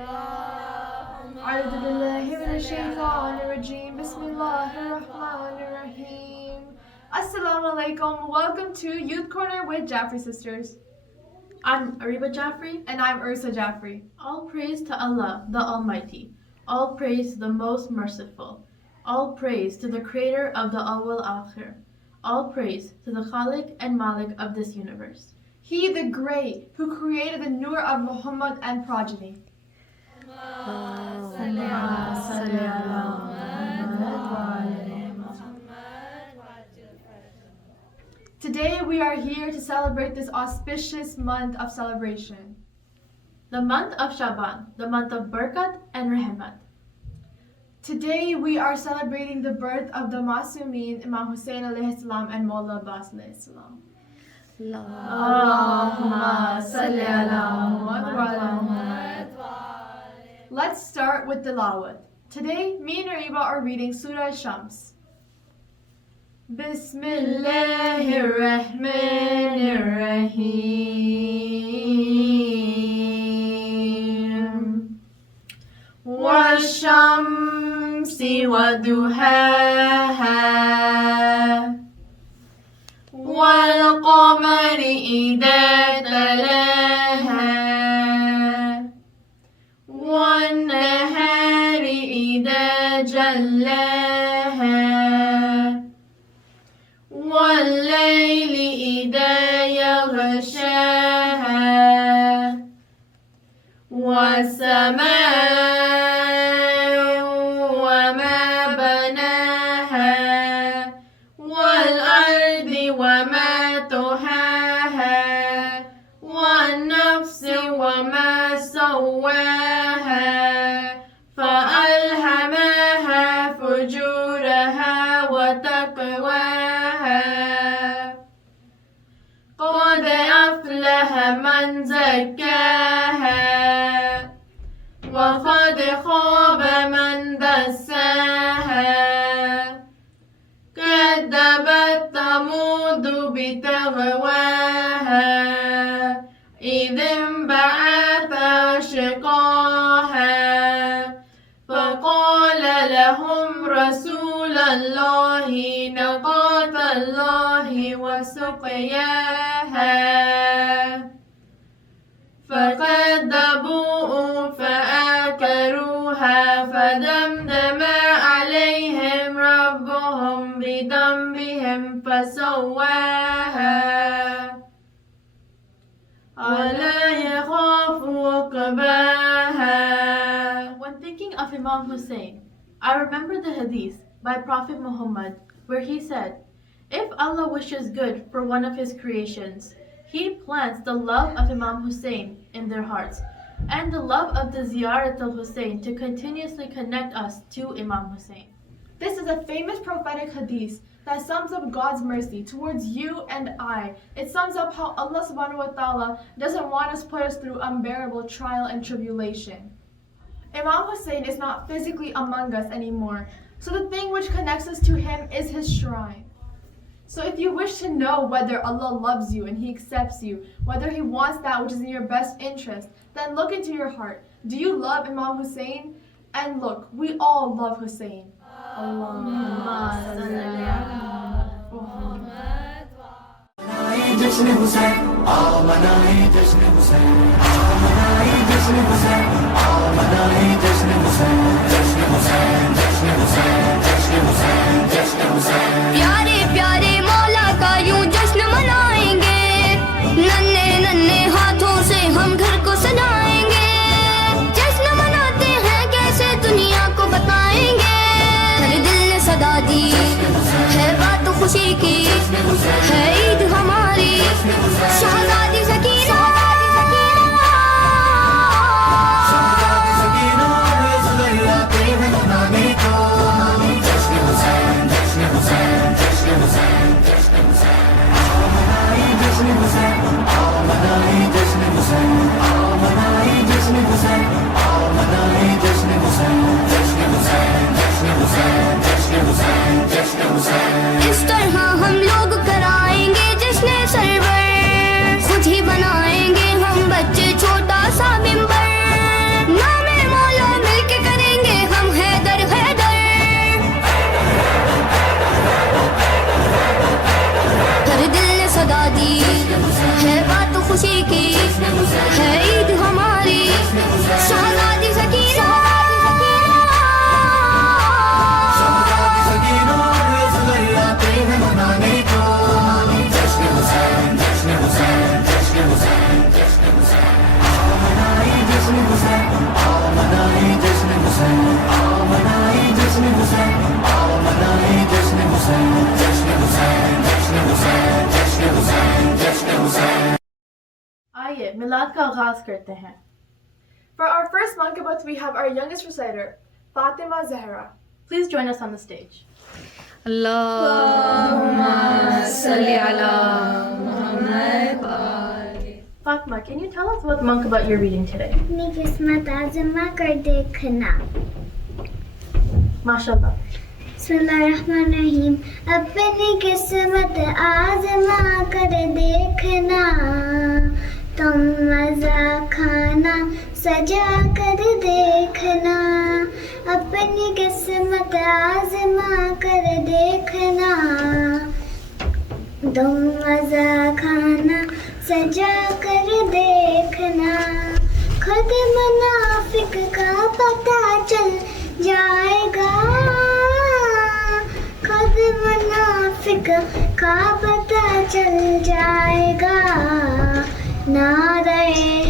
أعوذ بالله من الشيطان الرجيم. بسم الله الرحمن الرحيم. Assalamu alaikum. Welcome to Youth Corner with Jaffrey Sisters. I'm Ariba Jaffrey. And I'm Ursa Jaffrey. All praise to Allah, the Almighty. All praise to the Most Merciful. All praise to the Creator of the Awwal Akhir. All praise to the Khalik and Malik of this universe. He the Great, who created the Nur of Muhammad and progeny. Today we are here to celebrate this auspicious month of celebration. The month of Shaban, the month of Barakat and Rahmat. Today we are celebrating the birth of the Masumeen Imam Hussein alayhi salam and Mawla Abbas alayhi salam. Allahumma salli ala Muhammad. Let's start with Tilawat. Today, me and Ariba are reading Surah Shams. Bismillahirrahmanirrahim. Wash-shamsi wa-duhaha. Wal-qamari idha talaha. وَالنَّهَارِ إِذَا جَلَّاهَا وَاللَّيْلِ إِذَا يَغْشَاهَا وَالسَّمَاءِ وَمَا بَنَاهَا وَالْأَرْضِ وَمَا طَحَاهَا وَالنَّفْسِ وَمَا سَوَّاهَا فَأَلْهَمَهَا فُجُورَهَا وَتَقْوَاهَا قَدْ أَفْلَحَ مَنْ زَكَّاهَا وَقَدْ خَابَ مَنْ دَسَّاهَا كَذَّبَتْ ثَمُودُ بِطَغْوَاهَا إِذِ انبَعَثَ أشقاها فقال لهم رسول الله ناقة الله وسقياها فكذبوه فآكلوها فدمدم عليهم ربهم بذنبهم فسواها ولا يخاف عقباها. When thinking of Imam Hussein, I remember the hadith by Prophet Muhammad where he said, if Allah wishes good for one of his creations, he plants the love of Imam Hussein in their hearts and the love of the Ziyarat al-Hussein to continuously connect us to Imam Hussein. This is a famous prophetic hadith that sums up God's mercy towards you and I. It sums up how Allah subhanahu wa ta'ala doesn't want us to put us through unbearable trial and tribulation. Imam Hussein is not physically among us anymore, so the thing which connects us to him is his shrine. So if you wish to know whether Allah loves you and He accepts you, whether He wants that which is in your best interest, then look into your heart. Do you love Imam Hussein? And look, we all love Hussein. Allahumma salli ala Muhammad. جشن حسین منائیں جشن حسین منائیں جشن حسین منائیں جشن حسین جشن حسین جشن حسین جشن حسین جشن حسین پیارے پیارے مولا کا یوں جشن منائیں گے ننھے ننھے ہاتھوں سے ہم گھر کو سجائیں گے جشن مناتے ہیں کیسے دنیا کو بتائیں گے ہر دل نے صدا دی ہے بات خوشی کی ہے عید ہماری شہزادی سکینہ نعت کا آغاز کرتے ہیں. For our first mankabat, we have our youngest reciter, Fatima Zahra. Please join us on the stage. Allahumma salli ala Muhammad wa ali. Fatma, can you tell us what mankabat you're reading today? اپنی قسمت آزما کر دیکھنا. MashaAllah. بسم اللہ الرحمن الرحیم. اپنی قسمت آزما کر دیکھنا, تم مزہ کھانا سجا کر دیکھنا. اپنی قسمت آزما کر دیکھنا, تم مزہ کھانا سجا کر دیکھنا. خود منافق کا پتہ چل جائے گا, خود منافق کا پتہ چل جائے گا. نعرہ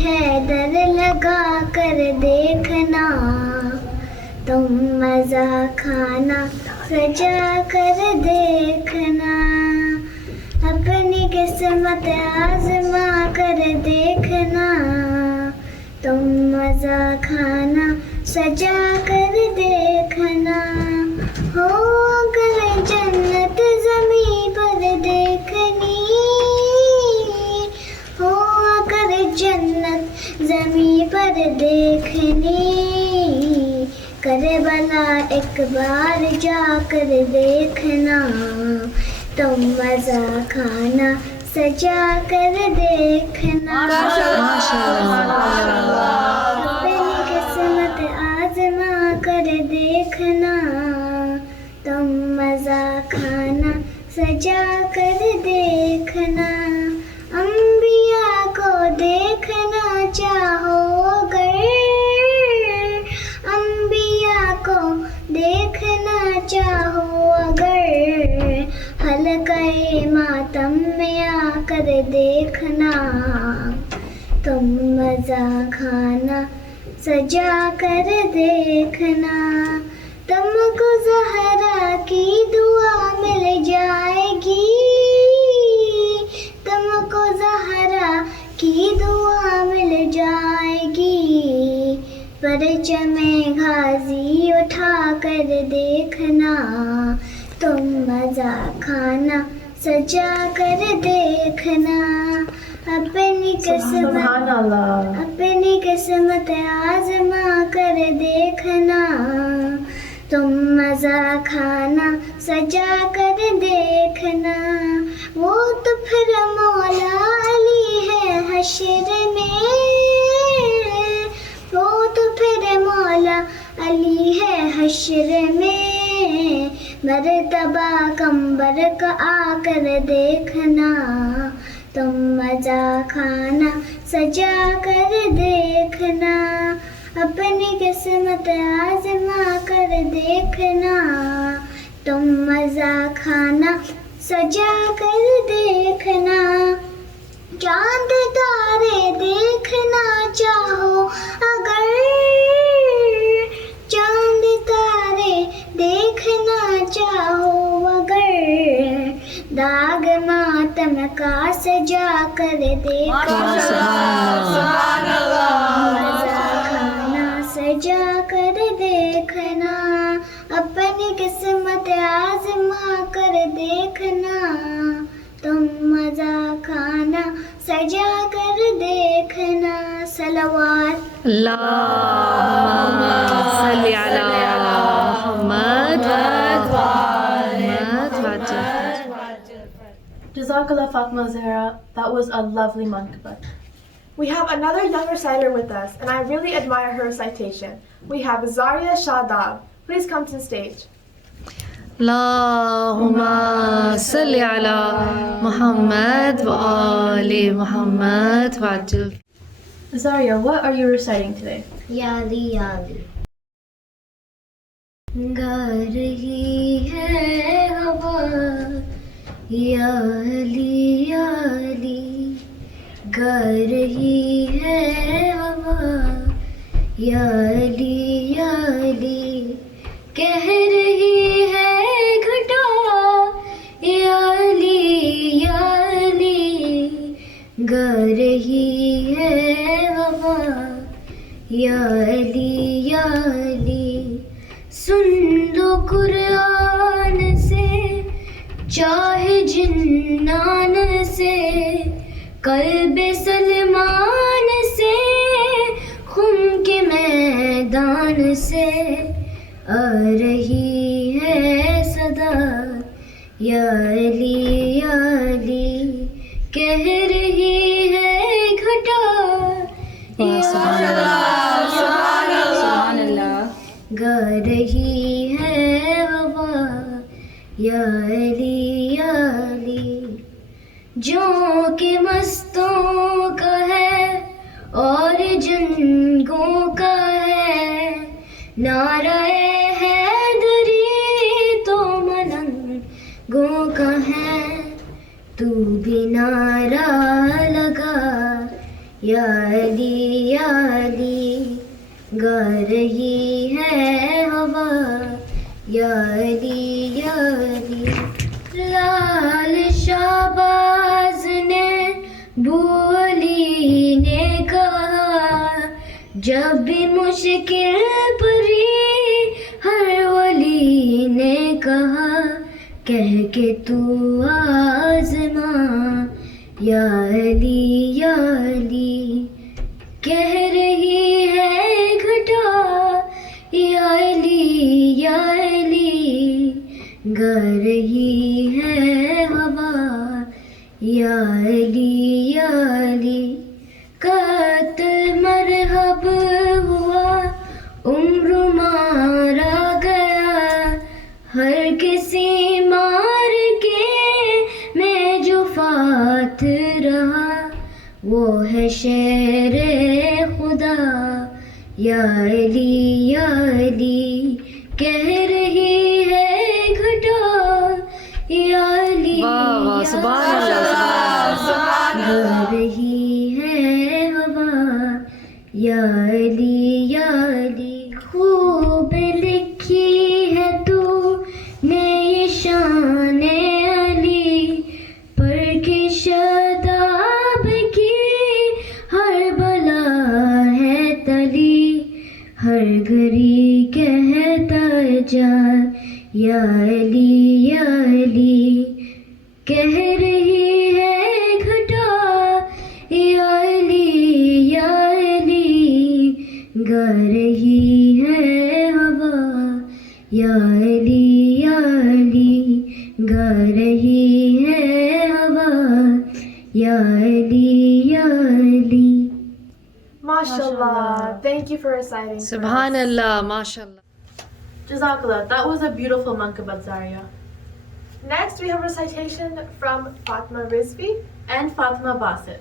حیدر لگا کر دیکھنا, تم مزہ کھانا سجا کر دیکھنا. اپنی قسمت آزما کر دیکھنا, تم مزہ کھانا سجا کر دیکھنا. ہو اگر جنت زمین پر دیکھنی, ہو اگر جنت زمین پر دیکھنی, کربلا ایک بار جا کر دیکھنا, تم مزہ کھانا سجا کر دیکھنا. اپنی قسمت آزما کر دیکھنا, تم مزہ کھانا سجا کر دیکھنا. انبیاء کو دیکھنا چاہو اگر, انبیاء کو دیکھنا چاہو اگر, حلقہ ماتم میں آ کر دیکھنا, تم مزہ کھانا سجا کر دیکھنا. تم کو زہرا کی دعا مل جائے گی, تم کو زہرا کی دعا مل جائے گی. پرچم غازی اٹھا کر دیکھنا, تم مزہ کھانا سجا کر دیکھنا. اپنی قسمت SubhanAllah. اپنی قسمت آزما کر دیکھنا, تم مزہ کھانا سجا کر دیکھنا. وہ تو پھر مولا علی ہے حشر میں, وہ تو پھر مولا علی ہے حشر میں. مرتبہ کمبر کا آ کر دیکھنا, تم مزہ کھانا سجا کر دیکھنا. اپنی قسمت آزما کر دیکھنا, تم مزہ کھانا سجا کر دیکھنا. چاند تارے دیکھنا چاہو اگر, چاند تارے دیکھنا چاہو اگر, داغ ماتم کا سجا کر دیکھنا. مزہ کھانا سجا کر دیکھنا. اپنی قسمت آزما کر دیکھنا, تم مزہ کھانا سجا کر دیکھنا. صلوات. اللہم صلی علی محمد و Jazakallah Fatma Zahra. That was a lovely mankabat. We have another young reciter with us, and I really admire her recitation. We have Zaria Shadab. Please come to the stage. Allahumma salli ala Muhammad wa ali Muhammad wa ajil. Zaria, what are you reciting today? یالی یالی. گا رہی ہے ہوا یالی یالی, گا رہی ہے ہوا یالی یالی, کہہ رہی ہے گھٹا یالی یالی, گا رہی ہے یا علی یا علی. سن لو قرآن سے چاہے جنان سے، قلب سلمان سے، خون کے میدان سے آ رہی ہے صدا. یا علی یا علی کہہ رہی ہے گھٹا. سبحان اللہ سبحان اللہ. گا رہی ہے ہوا. یا علی یا علی. جو کہ مستوں کا ہے اور جنگوں کا ہے، نعرہ حیدری تو ملنگوں کا ہے. تو بھی نعرہ لگا. یا علی یا علی گا رہی ہے ہوا. یا علی یا علی. لال شہباز نے بو علی نے کہا، جب بھی مشکل پڑی ہر ولی نے کہا، کہہ کے تو آزما. یا علی یا علی کہہ رہی ہے گھٹا. یا علی یا علی گا رہی ہے ہوا. یا علی یا علی. قتل مرحب ہوا، عمر مارا گیا، ہر کسی مار کے میں جو فات رہا، وہ ہے شیر خدا. یا علی یا علی کہہ رہی ہے گھٹا. یا علی واہ واہ سبحان اللہ سبحان اللہ. گا رہی ہے ہوا. یا علی یا علی. خوب لکھی ہے تو نے یہ شان علی، پر کے شاداب کی ہر بلا ہے تلی، ہر گھڑی کہتا جا. یا علی یا علی کہہ رہی ہے گھٹا. یا علی یا علی گا رہی ہے ہوا. یا علی یا علی گا رہی ہے ہوا. یا علی یا علی. MashaAllah. Thank you for reciting. for سبحان us. اللہ ماشاء اللہ. Jazakallah. That was a beautiful mankabat, Zaria. Next, we have recitation from Fatma Rizvi. And Fatima Basit.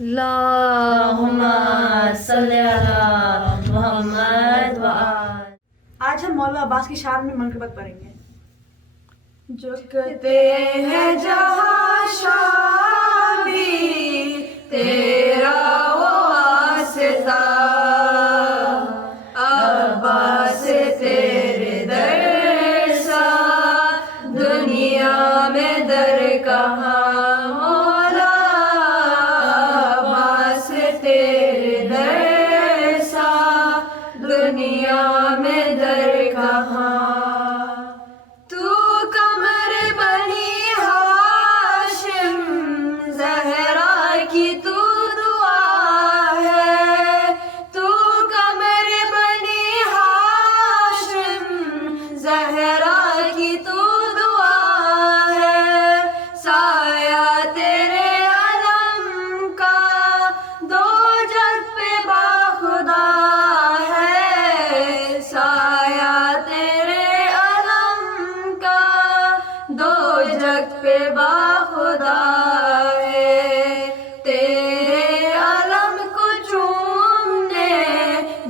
اللہم صلی علی محمد و آل. آج ہم مولا عباس کی شان میں منقبت پڑھیں گے. جھکتے ہیں جہاں شاہ بھی تیرا وہ واسطہ، عباس تیرے در سا دنیا میں در کہاں مولا، عباس تیرے در سا دنیا میں در کہاں.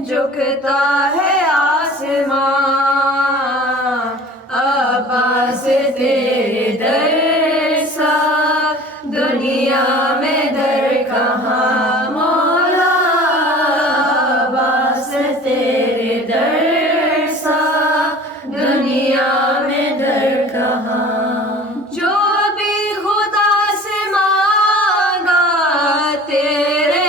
جھکتا ہے آسمان، عباس تیرے در سا دنیا میں در کہاں مولا، عباس تیرے در سا دنیا میں در کہاں. جو بھی خدا سے مانگا تیرے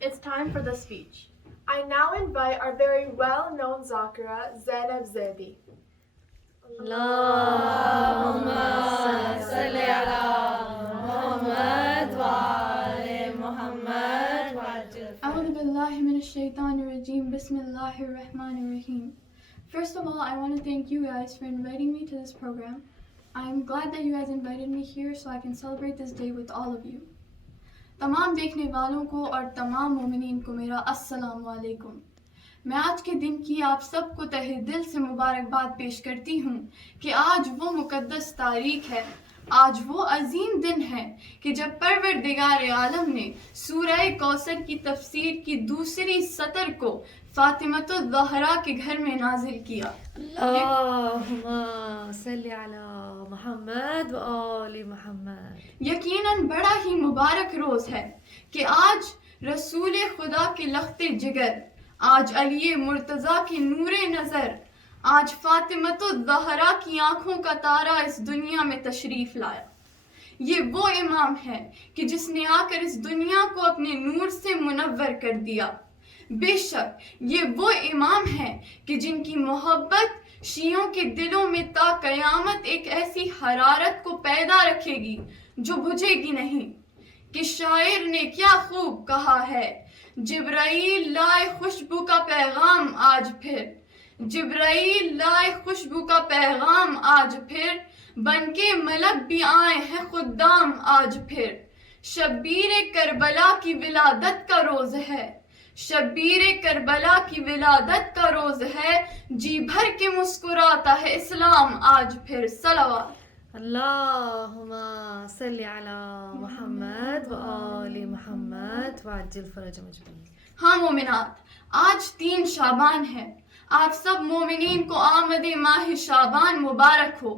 It's time for the speech. I now invite our very well-known Zakira, Zainab Zaidi. Allahumma salli ala Muhammad wa ali Muhammad wa'ajil. أعوذ بالله من الشيطان الرجيم. بسم الله الرحمن الرحيم. First of all, I want to thank you guys for inviting me to this program. I'm glad that you guys invited me here so I can celebrate this day with all of you. تمام دیکھنے والوں کو اور تمام مومنین کو میرا السلام علیکم. میں آج کے دن کی آپ سب کو تہہ دل سے مبارکباد پیش کرتی ہوں کہ آج وہ مقدس تاریخ ہے، آج وہ عظیم دن ہے کہ جب پروردگار عالم نے سورہ کوثر کی تفسیر کی دوسری سطر کو فاطمۃ الزہرا کے گھر میں نازل کیا. اللہم صلی علی محمد و آل محمد. یقیناً بڑا ہی مبارک روز ہے کہ آج رسول خدا کے لخت جگر، آج علی مرتضیٰ کی نور نظر، آج فاطمۃ الزہرا کی آنکھوں کا تارا اس دنیا میں تشریف لایا. یہ وہ امام ہے کہ جس نے آ کر اس دنیا کو اپنے نور سے منور کر دیا. بے شک یہ وہ امام ہے کہ جن کی محبت شیعوں کے دلوں میں تا قیامت ایک ایسی حرارت کو پیدا رکھے گی جو بجھے گی نہیں. کہ شاعر نے کیا خوب کہا ہے، جبرائیل لائے خوشبو کا پیغام آج پھر، جبرائیل لائے خوشبو کا پیغام آج پھر، بن کے ملک بھی آئے ہیں خدام آج پھر. شبیر کربلا کی ولادت کا روز ہے، شبیر کربلا کی ولادت کا روز ہے، جی بھر کے مسکراتا ہے اسلام آج پھر. صلوات. اللہم صلی علی محمد و آل محمد وعجل فرج مجمعین. ہاں مومنات، آج 3 شعبان ہے. آپ سب مومنین کو آمد ماہ شعبان مبارک ہو.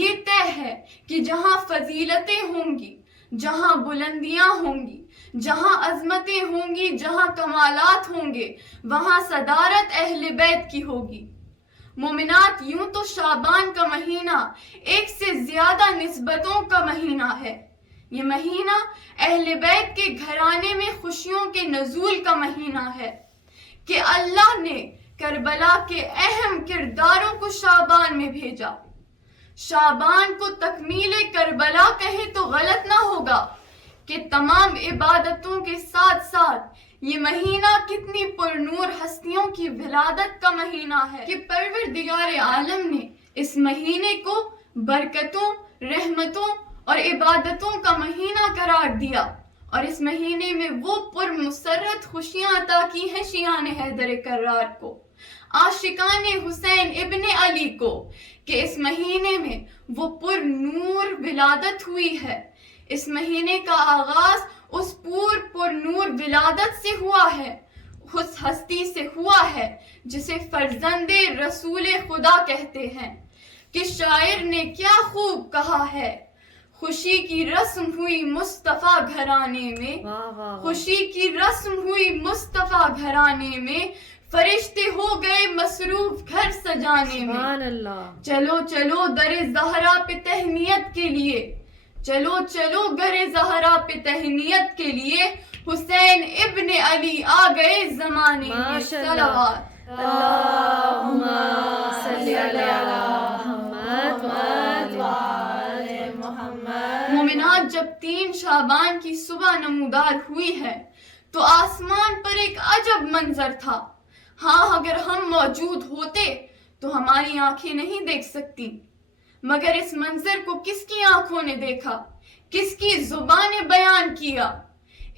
یہ طے ہے کہ جہاں فضیلتیں ہوں گی، جہاں بلندیاں ہوں گی، جہاں عظمتیں ہوں گی، جہاں کمالات ہوں گے، وہاں صدارت اہل بیت کی ہوگی. مومنات، یوں تو شعبان کا مہینہ ایک سے زیادہ نسبتوں کا مہینہ ہے. یہ مہینہ اہل بیت کے گھرانے میں خوشیوں کے نزول کا مہینہ ہے کہ اللہ نے کربلا کے اہم کرداروں کو شعبان میں بھیجا. شعبان کو تکمیل کربلا کہیں تو غلط نہ ہوگا کہ تمام عبادتوں کے ساتھ ساتھ یہ مہینہ کتنی پرنور ہستیوں کی ولادت کا مہینہ ہے کہ پروردگار عالم نے اس مہینے کو برکتوں، رحمتوں اور عبادتوں کا مہینہ قرار دیا، اور اس مہینے میں وہ پرمسرت خوشیاں عطا کی ہیں شیعان حیدر کرار کو، عاشقان حسین ابن علی کو، کہ اس مہینے میں وہ پر نور ولادت ہوئی ہے. اس مہینے کا آغاز اس پر نور ولادت سے ہوا ہے، اس ہستی سے ہوا ہے جسے فرزند رسول خدا کہتے ہیں. کہ شاعر نے کیا خوب کہا ہے، خوشی کی رسم ہوئی مصطفیٰ گھرانے میں، خوشی کی رسم ہوئی مصطفیٰ گھرانے میں، فرشتے ہو گئے مصروف گھر سجانے میں. سبحان اللہ. چلو چلو در زہرا پہ تہنیت کے لیے، چلو چلو گر زہرا پہ تہنیت کے لیے، حسین ابن علی آ گئے زمانے میں. صلوات. اللہم صلی علی محمد و آل محمد. مومنات، جب 3 شعبان کی صبح نمودار ہوئی ہے تو آسمان پر ایک عجب منظر تھا. ہاں، اگر ہم موجود ہوتے تو ہماری آنکھیں نہیں دیکھ سکتی، مگر اس منظر کو کس کی آنکھوں نے دیکھا، کس کی زبان نے بیان کیا؟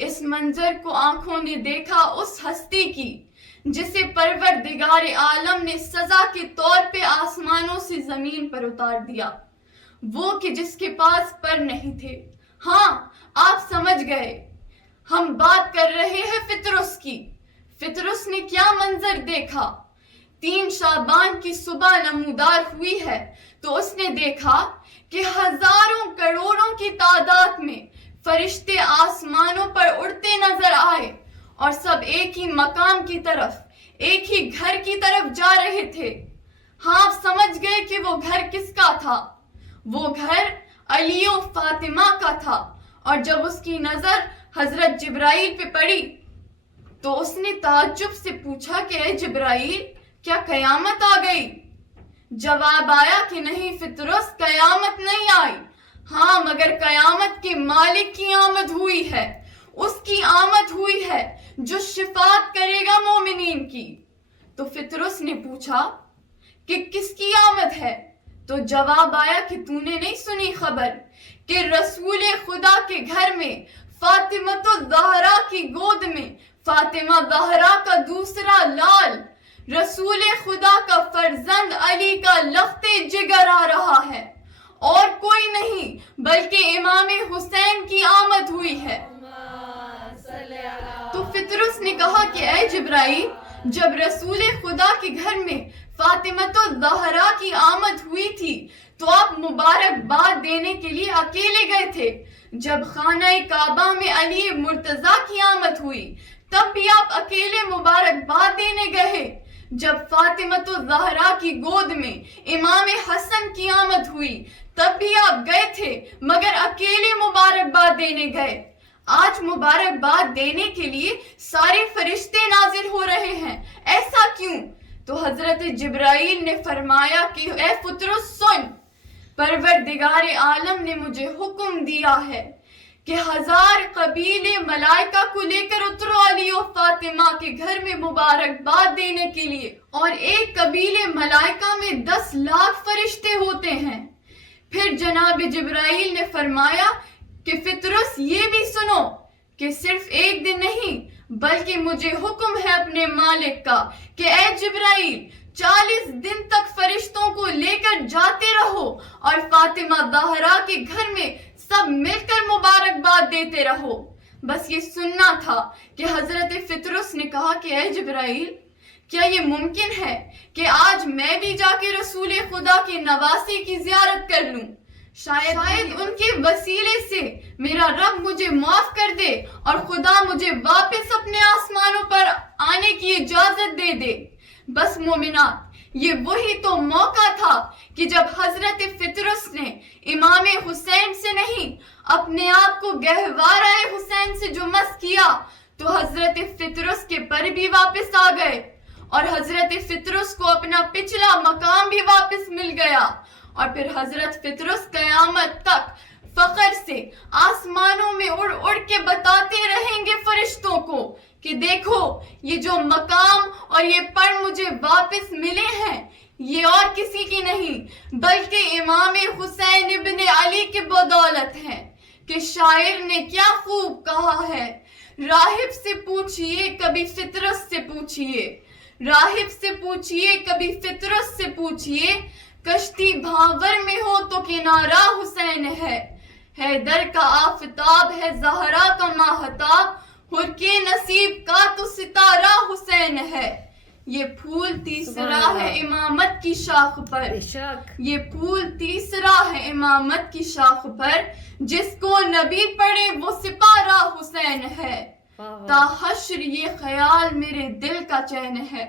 اس منظر کو آنکھوں نے دیکھا اس ہستی کی جسے پروردگار عالم نے سزا کے طور پہ آسمانوں سے زمین پر اتار دیا. وہ کہ جس کے پاس پر نہیں تھے، ہاں آپ سمجھ گئے، ہم بات کر رہے ہیں فطرس کی۔ فطرس نے کیا منظر دیکھا؟ 3 شعبان کی صبح نمودار ہوئی ہے تو اس نے دیکھا کہ ہزاروں کروڑوں کی تعداد میں فرشتے آسمانوں پر اڑتے نظر آئے اور سب ایک ہی مقام کی طرف، ایک ہی گھر کی طرف جا رہے تھے۔ ہاں آپ سمجھ گئے کہ وہ گھر کس کا تھا؟ وہ گھر علی و فاطمہ کا تھا۔ اور جب اس کی نظر حضرت جبرائیل پہ پڑی تو اس نے تعجب سے پوچھا کہ اے جبرائیل، کیا قیامت آ گئی؟ جواب آیا کہ نہیں فطرس، قیامت نہیں آئی، ہاں مگر قیامت کے مالک کی آمد ہوئی ہے، اس کی آمد ہوئی ہے جو شفاعت کرے گا مومنین کی۔ تو فطرس نے پوچھا کہ کس کی آمد ہے؟ تو جواب آیا کہ تو نے نہیں سنی خبر کہ رسول خدا کے گھر میں فاطمہ الزہرا کی گود میں فاطمہ زہرا کا دوسرا لال رسول خدا کا فرزند علی کا لخت جگر آ رہا ہے، اور کوئی نہیں بلکہ امام حسین کی آمد ہوئی ہے۔ تو فطرس نے کہا کہ اے جبرائیل، جب رسول خدا کے گھر میں فاطمہ الزہرا کی آمد ہوئی تھی تو آپ مبارکباد دینے کے لیے اکیلے گئے تھے، جب خانہ کعبہ میں علی مرتضیٰ کی آمد ہوئی تب بھی آپ اکیلے مبارکباد دینے گئے، جب فاطمہ الزہرا کی گود میں امام حسن کی آمد ہوئی تب بھی آپ گئے تھے مگر اکیلے مبارکباد دینے گئے۔ آج مبارکباد دینے کے لیے سارے فرشتے نازل ہو رہے ہیں، ایسا کیوں؟ تو حضرت جبرائیل نے فرمایا کہ اے فطرس سن، پروردگار عالم نے مجھے حکم دیا ہے کہ 1000 قبیلے ملائکہ کو لے کر اترو علی و فاطمہ کے گھر میں مبارکباد دینے کے لیے، اور ایک قبیلے ملائکہ میں 10 لاکھ فرشتے ہوتے ہیں۔ پھر جناب جبرائیل نے فرمایا کہ فطرس یہ بھی سنو کہ صرف ایک دن نہیں بلکہ مجھے حکم ہے اپنے مالک کا کہ اے جبرائیل 40 دن تک فرشتوں کو لے کر جاتے رہو اور فاطمہ زہرا کے گھر میں سب مل کر مبارکباد دیتے رہو۔ بس یہ سننا تھا کہ حضرت فطرس نے کہا کہ اے جبرائیل، کیا یہ ممکن ہے کہ آج میں بھی جا کے رسول خدا کے نواسی کی زیارت کر لوں؟ شاید ان کے وسیلے سے میرا رب مجھے معاف کر دے اور خدا مجھے واپس اپنے آسمانوں پر آنے کی اجازت دے دے۔ بس مومنات، یہ وہی تو موقع تھا کہ جب حضرت فطرس نے امام حسین سے نہیں اپنے آپ کو گہوارہ حسین سے جو مس کیا تو حضرت فطرس کے پر بھی واپس آ گئے اور حضرت فطرس کو اپنا پچھلا مقام بھی واپس مل گیا، اور پھر حضرت فطرس قیامت تک فخر سے آسمانوں میں اڑ اڑ کے بتاتے رہیں گے فرشتوں کو کہ دیکھو یہ جو مقام اور یہ پر مجھے واپس ملے ہیں یہ اور کسی کی نہیں بلکہ امام حسین ابن علی کی بدولت ہے۔ کہ شاعر نے کیا خوب کہا ہے، راہب سے پوچھئے کبھی فطرس سے پوچھئے، راہب سے پوچھئے کبھی فطرس سے پوچھئے، کشتی بھاور میں ہو تو کنارہ حسین ہے، حیدر کا آفتاب ہے زہرا کا ماہتاب، حر کے نصیب کا تو ستارہ حسین ہے۔ یہ پھول تیسرا ہے امامت کی شاخ پر، یہ پھول تیسرا ہے امامت کی شاخ پر، جس کو نبی پڑھے وہ سپارہ حسین ہے۔ تا حشر یہ خیال میرے دل کا چین ہے،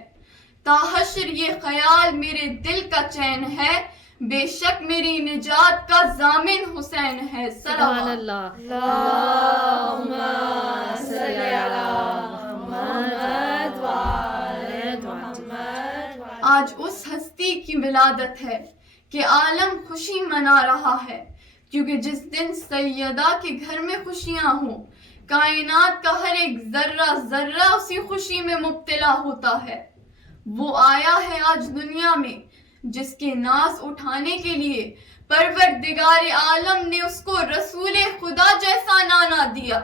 تا حشر یہ خیال میرے دل کا چین ہے، بے شک میری نجات کا ضامن حسین ہے۔ سبحان اللہ۔ اللہم صلی علی محمد وآل محمد۔ آج اس ہستی کی ولادت ہے کہ عالم خوشی منا رہا ہے، کیونکہ جس دن سیدہ کے گھر میں خوشیاں ہوں کائنات کا ہر ایک ذرہ ذرہ اسی خوشی میں مبتلا ہوتا ہے۔ وہ آیا ہے آج دنیا میں جس کے ناز اٹھانے کے لیے پروردگار عالم نے اس کو رسول خدا جیسا نانا دیا۔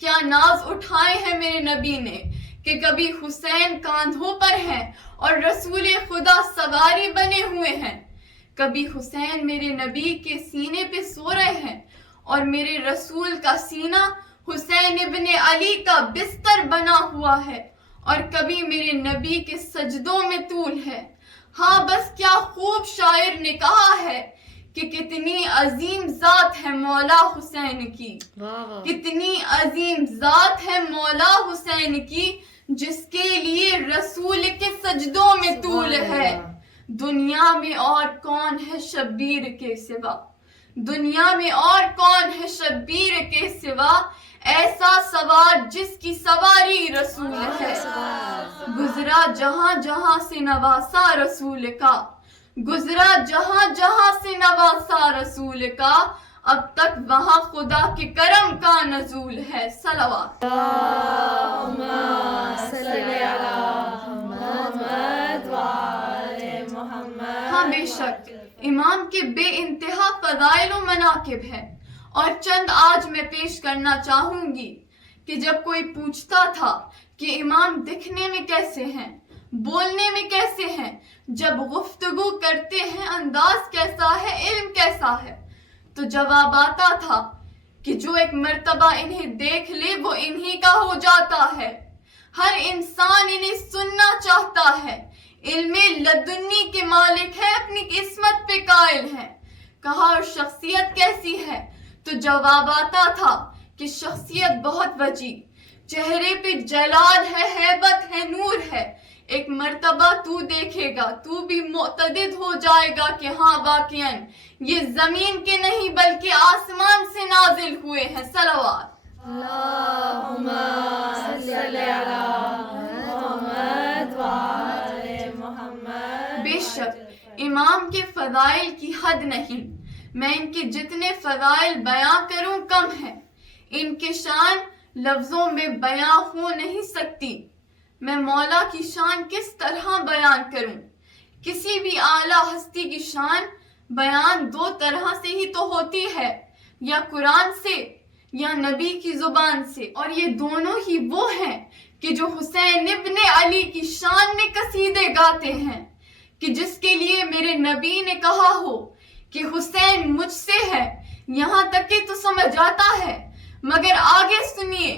کیا ناز اٹھائے ہیں میرے نبی نے کہ کبھی حسین کاندھوں پر ہیں اور رسول خدا سواری بنے ہوئے ہیں، کبھی حسین میرے نبی کے سینے پہ سو رہے ہیں اور میرے رسول کا سینہ حسین ابن علی کا بستر بنا ہوا ہے، اور کبھی میرے نبی کے سجدوں میں طول ہے۔ ہاں بس کیا خوب شاعر نے کہا ہے کہ کتنی عظیم ذات ہے مولا حسین کی، کتنی عظیم ذات ہے مولا حسین کی، جس کے لیے رسول کے سجدوں میں طول ہے۔ دنیا میں اور کون ہے شبیر کے سوا، دنیا میں اور کون ہے شبیر کے سوا، ایسا سوار جس کی سواری رسول ہے۔ گزرا جہاں جہاں سے نواسا رسول کا، گزرا جہاں جہاں سے نواسا رسول کا، اب تک وہاں خدا کے کرم کا نزول ہے۔ صلوات۔ ہاں بے شک امام کے بے انتہا فضائل و مناقب ہے، اور چند آج میں پیش کرنا چاہوں گی کہ جب کوئی پوچھتا تھا کہ امام دکھنے میں کیسے ہیں، بولنے میں کیسے ہیں، جب گفتگو کرتے ہیں انداز کیسا ہے، علم کیسا ہے، تو جواب آتا تھا کہ جو ایک مرتبہ انہیں دیکھ لے وہ انہی کا ہو جاتا ہے، ہر انسان انہیں سننا چاہتا ہے، علم لدنی کے مالک ہے، اپنی قسمت پہ قائل ہے۔ کہا اور شخصیت کیسی ہے، تو جواب آتا تھا کہ شخصیت بہت وجی، چہرے پہ جلال ہے، ہیبت ہے، نور ہے، ایک مرتبہ تو دیکھے گا تو بھی معتدد ہو جائے گا کہ ہاں واقعاً یہ زمین کے نہیں بلکہ آسمان سے نازل ہوئے ہیں۔ صلوات۔ اللہم صلی علی محمد وآل محمد۔ بے شک امام کے فضائل کی حد نہیں، میں ان کے جتنے فضائل بیان کروں کم ہے، ان کے شان لفظوں میں بیان ہو نہیں سکتی۔ میں مولا کی شان کس طرح بیان کروں؟ کسی بھی اعلیٰ ہستی کی شان بیان دو طرح سے ہی تو ہوتی ہے، یا قرآن سے یا نبی کی زبان سے، اور یہ دونوں ہی وہ ہیں کہ جو حسین ابن علی کی شان میں قصیدے گاتے ہیں، کہ جس کے لیے میرے نبی نے کہا ہو کہ حسین مجھ سے ہے، یہاں تک کہ تو سمجھ آتا ہے، مگر آگے سنیے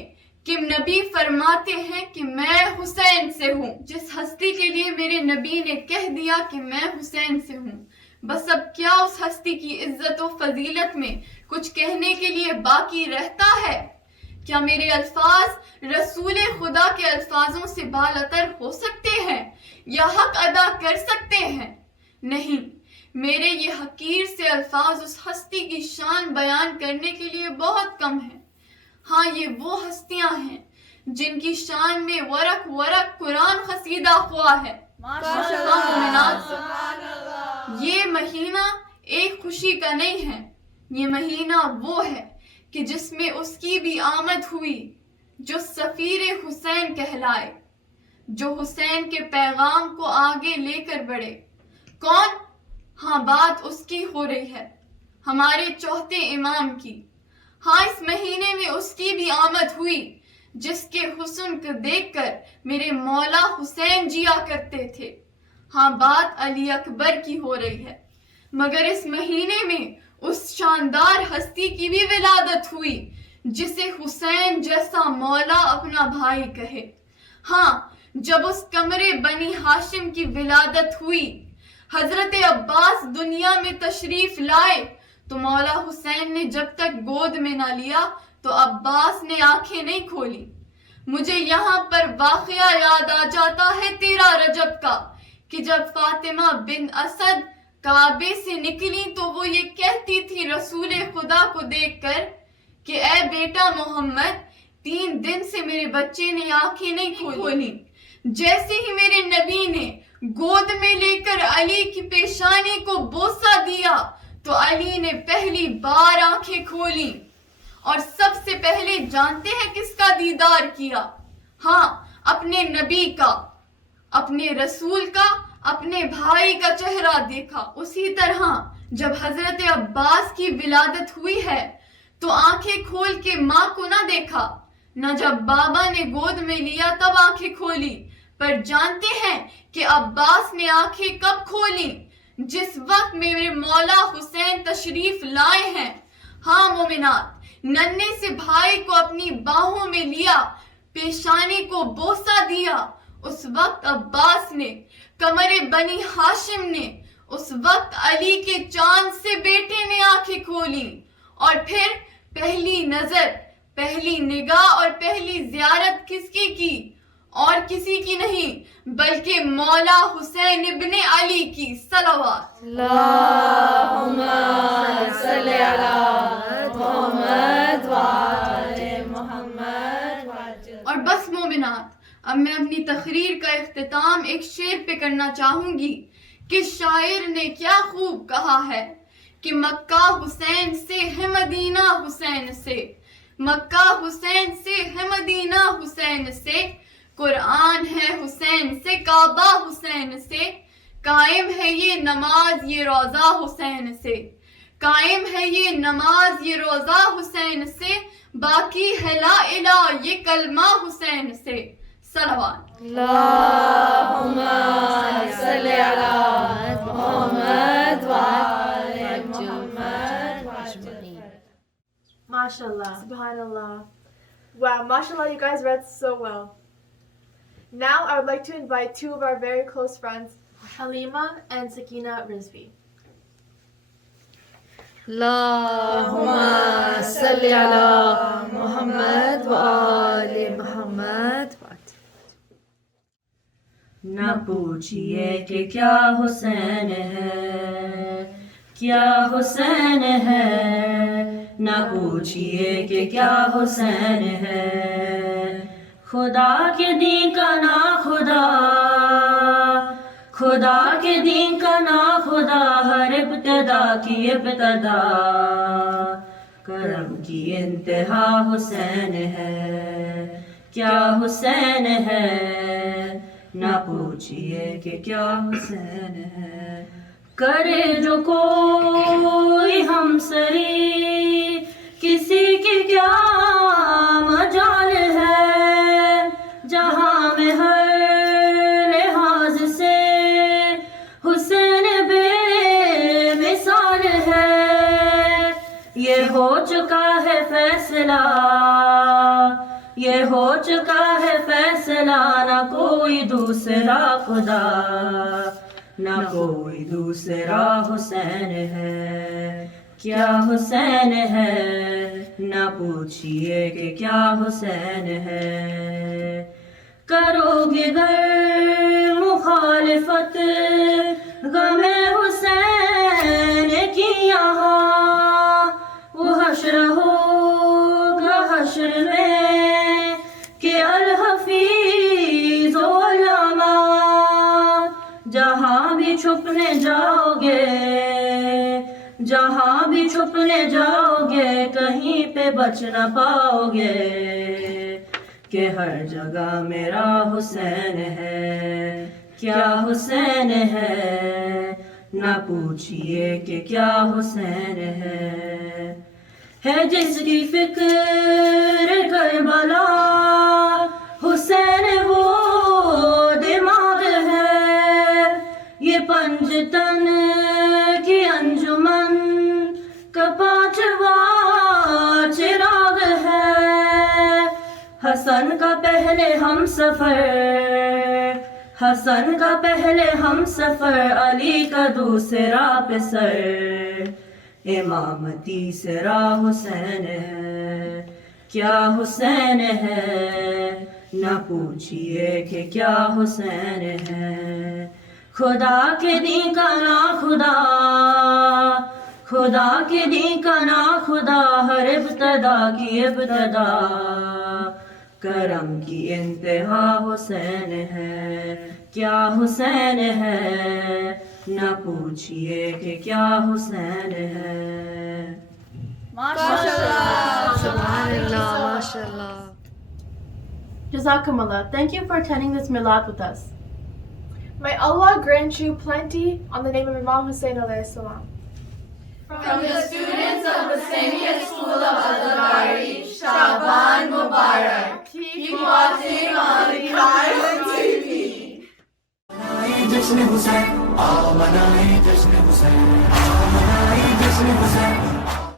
کہ نبی فرماتے ہیں کہ میں حسین سے ہوں۔ جس ہستی کے لیے میرے نبی نے کہہ دیا کہ میں حسین سے ہوں، بس اب کیا اس ہستی کی عزت و فضیلت میں کچھ کہنے کے لیے باقی رہتا ہے؟ کیا میرے الفاظ رسول خدا کے الفاظوں سے بالاتر ہو سکتے ہیں یا حق ادا کر سکتے ہیں؟ نہیں، میرے یہ حقیر سے الفاظ اس ہستی کی شان بیان کرنے کے لیے بہت کم ہیں۔ ہاں یہ وہ ہستیاں ہیں جن کی شان میں ورق ورق قرآن قصیدہ ہوا ہے۔ یہ مہینہ ایک خوشی کا نہیں ہے، یہ مہینہ وہ ہے کہ جس میں اس کی بھی آمد ہوئی جو سفیر حسین کہلائے، جو حسین کے پیغام کو آگے لے کر بڑھے۔ کون؟ ہاں بات اس کی ہو رہی ہے، ہمارے چوتھے امام کی۔ ہاں اس مہینے میں اس کی بھی آمد ہوئی جس کے حسن کو دیکھ کر میرے مولا حسین جیا کرتے تھے۔ ہاں بات علی اکبر کی ہو رہی ہے، مگر اس مہینے میں اس شاندار ہستی کی بھی ولادت ہوئی جسے حسین جیسا مولا اپنا بھائی کہے۔ ہاں جب اس قمر بنی ہاشم کی ولادت ہوئی، حضرت عباس دنیا میں تشریف لائے، تو مولا حسین نے جب تک گود میں نہ لیا تو عباس نے آنکھیں نہیں کھولی۔ مجھے یہاں پر واقعہ یاد آ جاتا ہے 13 رجب کا، کہ جب فاطمہ بن اسد کعبے سے نکلی تو وہ یہ کہتی تھی رسول خدا کو دیکھ کر کہ اے بیٹا محمد، 3 دن سے میرے بچے نے آنکھیں نہیں کھولی۔ جیسے ہی میرے نبی نے گود میں لے کر علی کی پیشانی کو بوسہ دیا تو علی نے پہلی بار آنکھیں کھولی، اور سب سے پہلے جانتے ہیں کس کا دیدار کیا؟ ہاں اپنے نبی کا، اپنے رسول کا، اپنے بھائی کا چہرہ دیکھا۔ اسی طرح جب حضرت عباس کی ولادت ہوئی ہے تو آنکھیں کھول کے ماں کو نہ دیکھا، نہ جب بابا نے گود میں لیا تب آنکھیں کھولی، پر جانتے ہیں کہ عباس نے آنکھیں کب کھولی؟ جس وقت میرے مولا حسین تشریف لائے ہیں۔ ہاں مومنات، ننھے سے بھائی کو اپنی باہوں میں لیا، پیشانی کو بوسہ دیا۔ اس وقت عباس نے، قمر بنی ہاشم نے، اس وقت علی کے چاند سے بیٹے نے آنکھیں کھولی، اور پھر پہلی نظر، پہلی نگاہ اور پہلی زیارت کس کی؟ اور کسی کی نہیں بلکہ مولا حسین ابن علی کی۔ صلوات۔ اللہم صلی علی محمد وآل محمد۔ اور بس مومنات، اب میں اپنی تقریر کا اختتام ایک شعر پہ کرنا چاہوں گی کہ شاعر نے کیا خوب کہا ہے کہ مکہ حسین سے ہے مدینہ حسین سے، مکہ حسین سے ہے مدینہ حسین سے، قرآن ہے حسین سے، کعبہ حسین سے، قائم ہے یہ نماز یہ روزہ حسین سے، قائم ہے یہ نماز یہ روزہ حسین سے، باقی ہے لا الہ یہ کلمہ حسین سے۔ صلوات۔ اللہم صلی علی محمد وآل محمد۔ MashaAllah. Subhanallah. Wow, mashallah, you guys read so well. Now I would like to invite two of our very close friends. Halima and Sakina Rizvi. اللہم صلی علی محمد وآل محمد۔ نہ پوچھئے کہ کیا حسین ہے، کیا حسین ہے، نہ پوچھئے کہ کیا حسین ہے، خدا کے دین کا نا خدا، خدا کے دین کا نا خدا، ہر ابتدا کی ابتدا، کرم کی انتہا حسین ہے، کیا حسین ہے، نہ پوچھئے کہ کیا حسین ہے، کرے جو کوئی ہم سری، کسی کی کیا مجال ہے، جہاں میں ہر لحاظ سے حسین بے مثال ہے، یہ ہو چکا ہے فیصلہ، یہ ہو چکا ہے فیصلہ، نہ کوئی دوسرا خدا، نہ کوئی دوسرا حسین ہے، کیا حسین ہے، نہ پوچھئے کہ کیا حسین ہے، کرو گے گر مخالفت غم حسین کی یہاں، وہ حشر ہوگا حشر میں کہ الحفیظ علماء، جہاں بھی چھپنے جاؤ گے، جہاں بھی چھپنے جاؤ گے، کہیں پہ بچ نہ پاؤ گے، کہ ہر جگہ میرا حسین ہے، کیا حسین ہے، نہ پوچھئے کہ کیا حسین ہے جس کی فکر کربلا، حسین وہ دماغ ہے، یہ پنجتن کی انجمن کا پانچواں چراغ ہے، حسن کا پہلے ہم سفر، حسن کا پہلے ہم سفر، علی کا دوسرا پہ سر، امام تیسرا حسین ہے، کیا حسین ہے، نہ پوچھئے کہ کیا حسین ہے، خدا کے دین کا نا خدا، خدا کے دین کا نا خدا، ہر ابتدا کی ابتدا، کرم کی انتہا حسین ہے، کیا حسین ہے، نہ پوچھئے کہ کیا حسین ہے۔ سبحان اللہ، ماشاء اللہ۔ Jazakumullah. Thank you for attending this Milad with us. May Allah grant you plenty on the name of Imam Hussein alayhi salam. From the students of Husseiniya School of Al-Ghari, Shaban Mubarak. Keep watching on the Kairos TV. جشن حسین، آ منائیں جشن حسین، آ منائیں جشن حسین۔